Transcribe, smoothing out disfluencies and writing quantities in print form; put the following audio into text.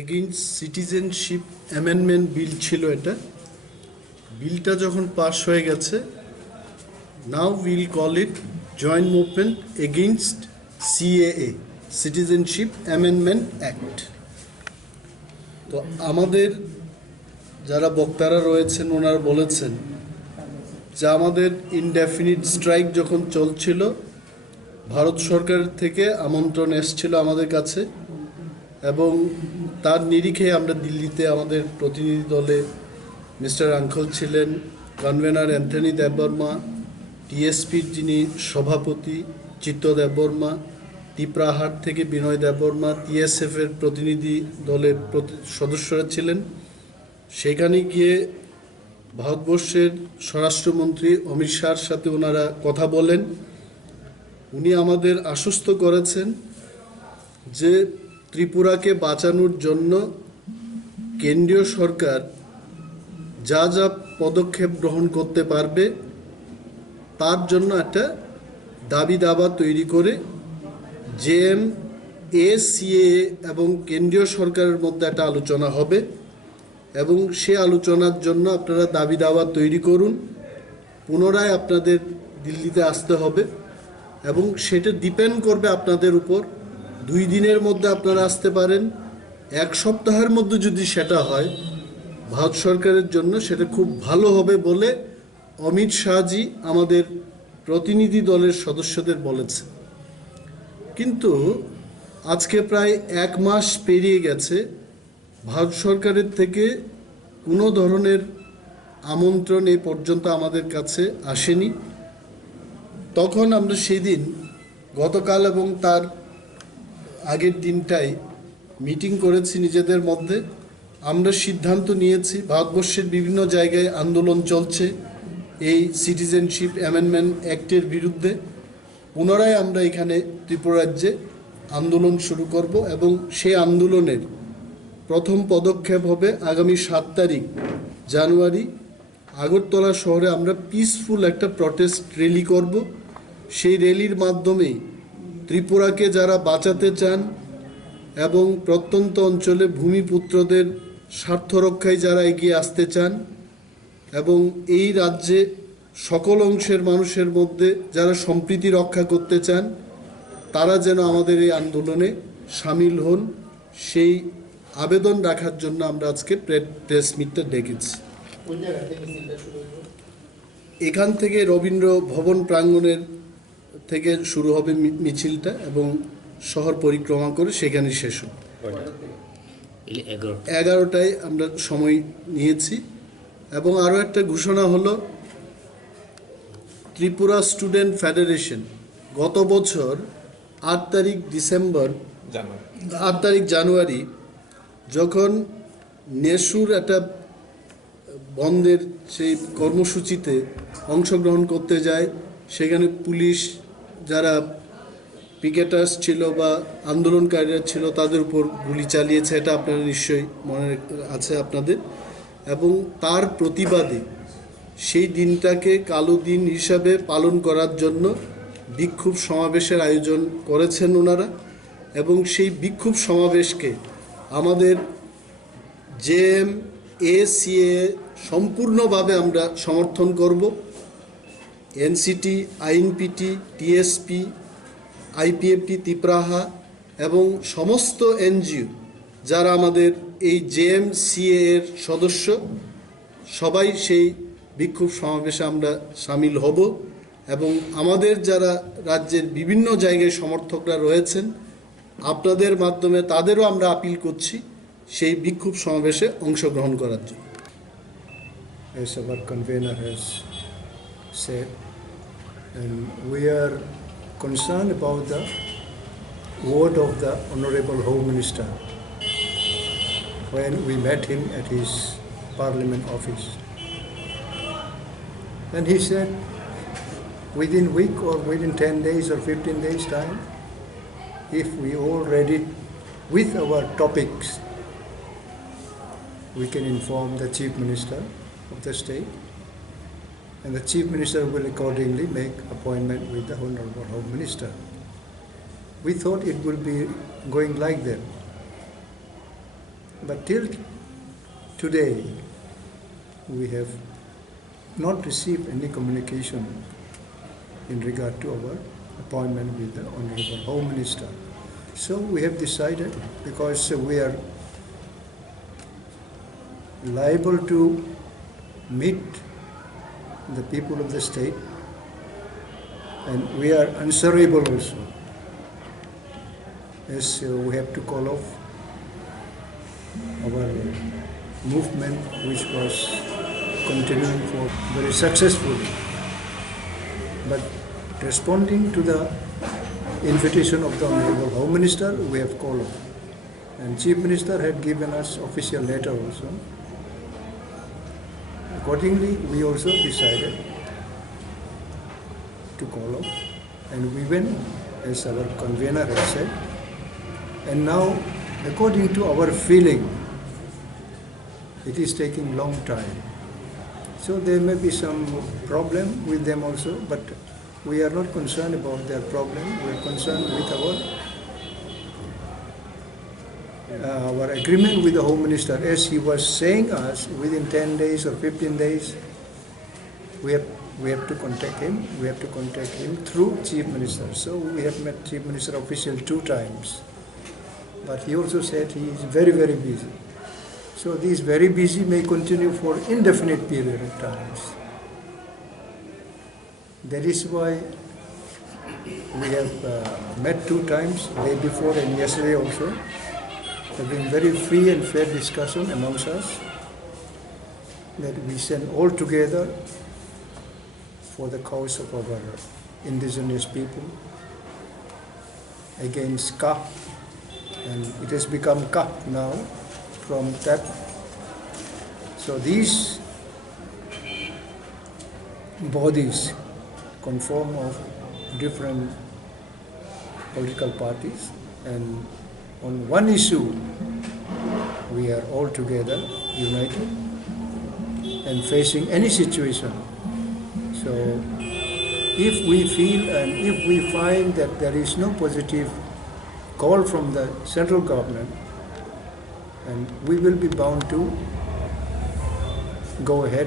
Against citizenship amendment bill ছিল এটা। বিলটা যখন পাস হয়ে গেছে, now will call it joint movement against CAA, citizenship amendment act. তো আমাদের যারা বক্তারা রয়েছেন ওনারা বলেছেন যে আমাদের ইনডেফিনিট স্ট্রাইক যখন চলছিল, ভারত সরকারের থেকে আমন্ত্রণ এসেছিল আমাদের কাছে এবং তার নিরিখে আমরা দিল্লিতে আমাদের প্রতিনিধি দলে মিস্টার আঙ্কল ছিলেন, কনভেনার অ্যান্থনি দেববর্মা, টিএসপির যিনি সভাপতি চিত্ত দেববর্মা, তিপ্রাহাট থেকে বিনয় দেববর্মা, টিএসএফের প্রতিনিধি দলের সদস্যরা ছিলেন। সেখানে গিয়ে ভারতবর্ষের স্বরাষ্ট্রমন্ত্রী অমিত শাহর সাথে ওনারা কথা বলেন। উনি আমাদের আশ্বস্ত করেছেন যে ত্রিপুরাকে বাঁচানোর জন্য কেন্দ্রীয় সরকার যা যা পদক্ষেপ গ্রহণ করতে পারবে তার জন্য একটা দাবি দাবা তৈরি করে জেএম এসিএ এবং কেন্দ্রীয় সরকারের মধ্যে একটা আলোচনা হবে এবং সে আলোচনার জন্য আপনারা দাবি দাবা তৈরি করুন। পুনরায় আপনাদের দিল্লিতে আসতে হবে এবং সেটা ডিপেন্ড করবে আপনাদের উপর। 2 দিনের মধ্যে আপনারা আসতে পারেন, 1 সপ্তাহের মধ্যে যদি সেটা হয় ভারত সরকারের জন্য সেটা খুব ভালো হবে বলে অমিত শাহজি আমাদের প্রতিনিধি দলের সদস্যদের বলেছে। কিন্তু আজকে প্রায় 1 মাস পেরিয়ে গেছে, ভারত সরকারের থেকে কোনো ধরনের আমন্ত্রণ এই পর্যন্ত আমাদের কাছে আসেনি। তখন আমরা সেদিন গতকাল এবং তার আগের দিনটাই মিটিং করেছি নিজেদের মধ্যে। আমরা সিদ্ধান্ত নিয়েছি, ভারতবর্ষের বিভিন্ন জায়গায় আন্দোলন চলছে এই সিটিজেনশিপ অ্যামেন্ডমেন্ট অ্যাক্টের বিরুদ্ধে। পুনরায় আমরা এখানে ত্রিপুরা রাজ্যে আন্দোলন শুরু করব এবং সেই আন্দোলনের প্রথম পদক্ষেপ হবে আগামী 7 তারিখ জানুয়ারি আগরতলা শহরে আমরা পিসফুল একটা প্রটেস্ট র্যালি করব। সেই র্যালির মাধ্যমেই ত্রিপুরাকে যারা বাঁচাতে চান এবং প্রত্যন্ত অঞ্চলে ভূমিপুত্রদের স্বার্থ রক্ষায় যারা এগিয়ে আসতে চান এবং এই রাজ্যে সকল অংশের মানুষের মধ্যে যারা সম্প্রীতি রক্ষা করতে চান তারা যেন আমাদের এই আন্দোলনে সামিল হন, সেই আবেদন রাখার জন্য আমরা আজকে প্রেস মিটটা ডেকেছি। এখান থেকে রবীন্দ্র ভবন প্রাঙ্গণের থেকে শুরু হবে মিছিলটা এবং শহর পরিক্রমা করে সেখানে শেষ হবে। 11টায় আমরা সময় নিয়েছি। এবং আরও একটা ঘোষণা হলো, ত্রিপুরা স্টুডেন্ট ফেডারেশন গত বছর 8 তারিখ জানুয়ারি যখন নেশুর একটা বন্ধের সেই কর্মসূচিতে অংশগ্রহণ করতে যায়, সেখানে পুলিশ যারা পিকেটার্স ছিল বা আন্দোলনকারীরা ছিল তাদের উপর গুলি চালিয়েছে, এটা আপনারা নিশ্চয়ই মনে আছে আপনাদের। এবং তার প্রতিবাদে সেই দিনটাকে কালো দিন হিসাবে পালন করার জন্য বিক্ষোভ সমাবেশের আয়োজন করেছেন ওনারা। এবং সেই বিক্ষোভ সমাবেশকে আমাদের জেএম এসিএ সম্পূর্ণভাবে আমরা সমর্থন করব। এনসিটি, আইএনপিটি, টিএসপি, আইপিএফটি, তিপ্রাহা এবং সমস্ত এনজিও যারা আমাদের এই জেএমসিএ এর সদস্য, সবাই সেই বিক্ষোভ সমাবেশে আমরা সামিল হব। এবং আমাদের যারা রাজ্যের বিভিন্ন জায়গায় সমর্থকরা রয়েছেন, আপনাদের মাধ্যমে তাদেরও আমরা আপিল করছি সেই বিক্ষোভ সমাবেশে অংশগ্রহণ করার জন্য। As our convener has said, and we are concerned about the word of the Honorable Home Minister when we met him at his Parliament office. And he said within week or within 10 days or 15 days time, if we all ready with our topics, we can inform the Chief Minister of the state, and the Chief Minister will accordingly make appointment with the Honorable Home Minister. We thought it would be going like that. But till today, we have not received any communication in regard to our appointment with the Honorable Home Minister. So we have decided, because we are liable to meet the people of the state, and we are answerable also, as we have to call off our movement, which was continuing for very successfully. But responding to the invitation of the Honorable Home Minister, we have called off. And Chief Minister had given us official letter also. Accordingly, we also decided to call off, and we went as our convener had said. And now, according to our feeling, it is taking long time. So there may be some problem with them also, but we are not concerned about their problem. We are concerned with our agreement with the Home Minister. As he was saying us, within 10 days or 15 days, we have to contact him. We have to contact him through Chief Minister. So we have met Chief Minister official 2 times. But he also said he is very, very busy. So this very busy may continue for indefinite period of times. That is why we have met 2 times, day before and yesterday also. There have been very free and fair discussion amongst us, that we stand all together for the cause of our indigenous people against Ka, and it has become Ka now from that. So these bodies conform of different political parties, and on one issue we are all together united and facing any situation. So if we feel and if we find that there is no positive call from the central government, and we will be bound to go ahead